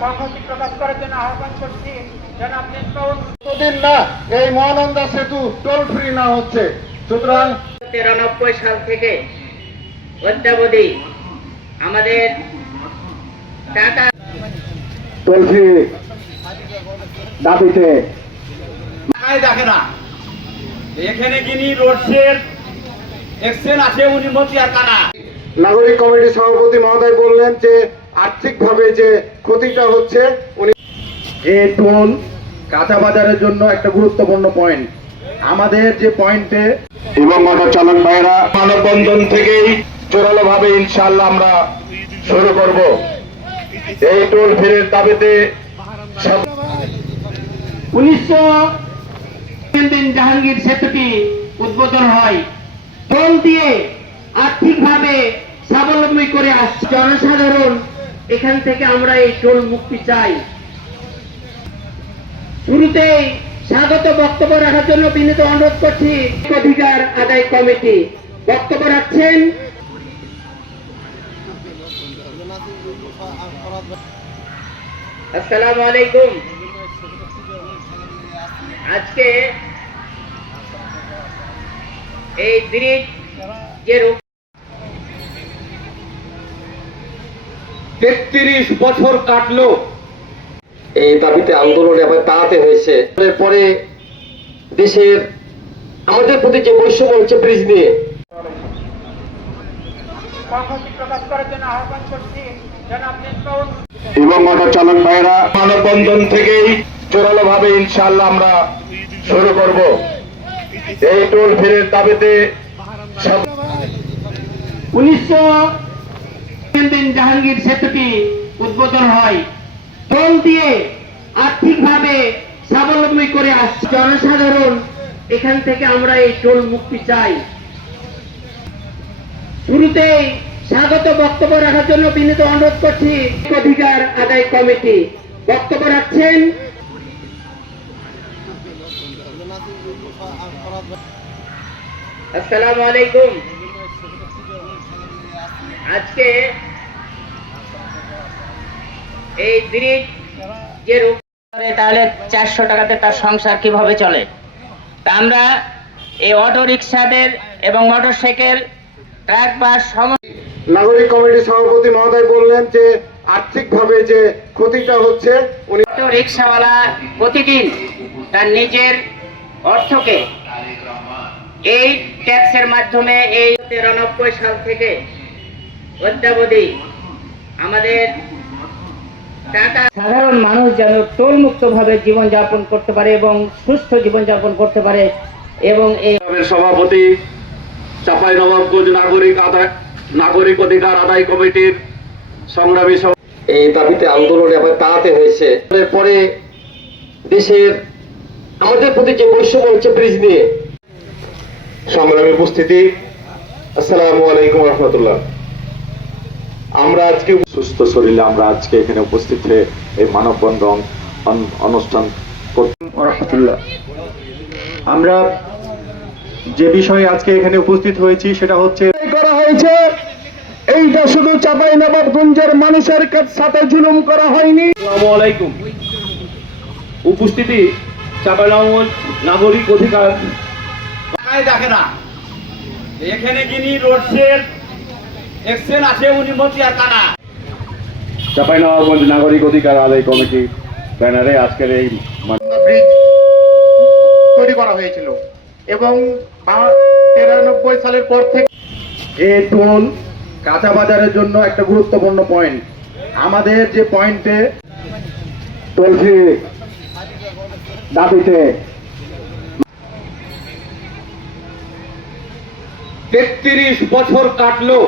সংহতি প্রকাশ করার জন্য আহ্বান করছি। জনাব কতদিন না এই মহানন্দা সেতু টোল ফ্রি না হচ্ছে, সুতরাং 93 সাল থেকে অদ্যাবধি আমাদের টাটা টোল ফ্রি দাবিতে দেখে না এখানে যিনি রোডসের এক্সেন আছে উনি মতিয়ার কানা। নাগরিক কমিটির সভাপতি মহোদয় বললেন যে আর্থিকভাবে যে ক্ষতিটা হচ্ছে উনি এই টোল কাঁচা বাজারের জন্য একটা গুরুত্বপূর্ণ পয়েন্ট। আমাদের যে পয়েন্টে এবং অটো চালক ভাইরা মানববন্ধন থেকেই জোরালো ভাবে ইনশাআল্লাহ আমরা শুরু করব এই টোল ফিরের দাবিতে। 19 জাহাঙ্গীর সেতুটি উদ্বোধন হয়, টোল দিয়ে আর্থিকভাবে স্বাবলম্বী করে আসছে জনসাধারণ। এখান থেকে আমরা এই টোল মুক্তি চাই। শুরুতেই স্বাগত বক্তব্য রাখার জন্য বিনীত অনুরোধ করছি অধিকার আদায় কমিটি। বক্তব্য রাখছেন আসসালামু আলাইকুম। আজকে এই ব্রিজ যে 33 বছর কাটলো এই দাবিতে আন্দোলনে আবার দাঁড়াতে হয়েছে। পরে দেশের আমাদের প্রতি যে বৈষম্য হচ্ছে ব্রিজ নিয়ে সংহতি প্রকাশ করার জন্য আহ্বান করছি। জনাব এবং অটো চালক ভাইরা মানববন্ধন থেকেই জোরালো ভাবে ইনশাআল্লাহ আমরা শুরু করব এই টোল ফিরের দাবিতে। 19 জাহাঙ্গীর সেতুটি উদ্বোধন হয়, টোল দিয়ে আর্থিকভাবে স্বাবলম্বী করে আসছে জনসাধারণ। এখান থেকে আমরা এই টোল মুক্তি চাই। শুরুতেই স্বাগত বক্তব্য রাখার জন্য বিনীত অনুরোধ করছি অধিকার আদায় কমিটি। বক্তব্য রাখছেন আসসালামু আলাইকুম। আজকে এই ব্রিজ যে তাহলে 400 টাকাতে তার সংসার কিভাবে চলে? তা আমরা এই অটো রিক্সাদের এবং মোটরসাইকেল ট্রাক বাস নাগরিক কমিটির সভাপতি মহোদয় বললেন যে আর্থিকভাবে যে ক্ষতিটা হচ্ছে উনি অটো রিক্সাওয়ালা প্রতিদিন তার নিজের অর্থকে এই ট্যাক্সের মাধ্যমে এই 93 সাল থেকে অদ্যাবধি আমাদের টাকা সাধারণ মানুষ যেন টোল মুক্ত ভাবে জীবনযাপন করতে পারে এবং সুস্থ জীবনযাপন করতে পারে। এবং এই সভাপতি চাঁপাইনবাবগঞ্জ নাগরিক অধিকার আদায় কমিটির সংগ্রামী এই দাবিতে আন্দোলনে আবার দাঁড়াতে হয়েছে। পরে দেশের আমাদের প্রতি যে বৈষম্য হচ্ছে ব্রিজ নিয়ে সংগ্রামী উপস্থিতি, আসসালামু আলাইকুম রহমতুল্লাহ। আমরা আজকে সুস্থ শরীরে আমরা আজকে এখানে উপস্থিত হয়ে এই মানববন্ধন অনুষ্ঠান রহমতুল্লাহ। আমরা যে বিষয়ে আজকে এখানে উপস্থিত হয়েছি সেটা হচ্ছে করা হয়েছে এইটা শুধু চাঁপাইনবাবগঞ্জের মানুষের সাথে জুলুম করা হয়নি। আসসালামু আলাইকুম। উপস্থিতি চাঁপাইনবাবগঞ্জ নাগরিক অধিকার দেখে না এখানে যিনি রোডসের এক্সেন আছে উনি মতিয়ার কানা। চাঁপাইনবাবগঞ্জ নাগরিক অধিকার আদায় কমিটি ব্যানারে আজকের এই ব্রিজ তৈরি করা হয়েছিল এবং 93 সালের পর থেকে এই টোল কাঁচা বাজারের জন্য একটা গুরুত্বপূর্ণ পয়েন্ট। আমাদের যে পয়েন্টে টোল ফ্রি দাবিতে 33 বছর কাটলো